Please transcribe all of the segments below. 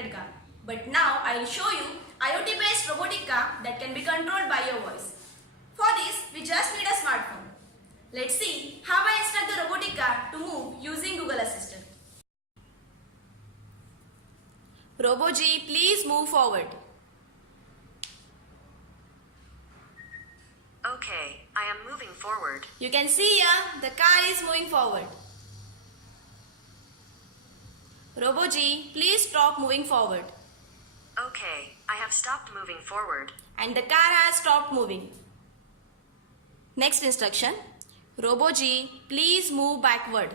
connected car. But now I will show you IoT based robotic car that can be controlled by your voice. For this, we just need a smartphone. Let's see how I instruct the robotic car to move using Google Assistant. Robo G, please move forward. Okay, I am moving forward. You can see here the car is moving forward. Robo G, please stop moving forward. Okay, I have stopped moving forward. And the car has stopped moving. Next instruction. Robo G, please move backward.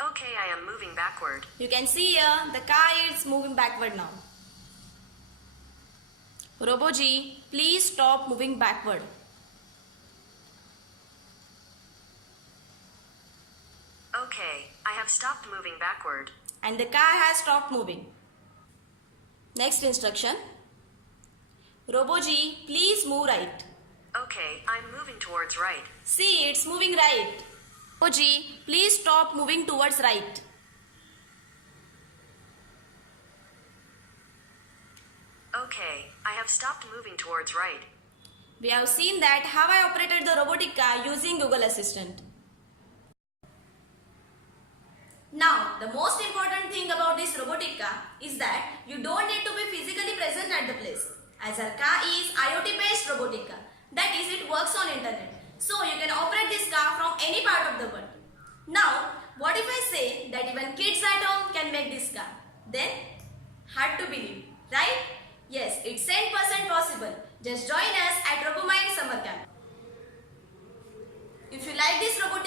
Okay, I am moving backward. You can see here the car is moving backward now. Robo G, please stop moving backward. Okay, I have stopped moving backward. And the car has stopped moving. Next instruction. Robo G, please move right. Okay, I'm moving towards right. See, it's moving right. Robo G, please stop moving towards right. Okay, I have stopped moving towards right. We have seen that how I operated the robotic car using Google Assistant. Now, the most important thing about this robotic car is that you don't need to be physically present at the place, as our car is IoT based robotic car. That is, it works on internet. So you can operate this car from any part of the world. Now, what if I say that even kids at home can make this car? Then, hard to believe, right? Yes, it's 10% possible. Just join us at RoboMind Summer Camp. If you like this robotic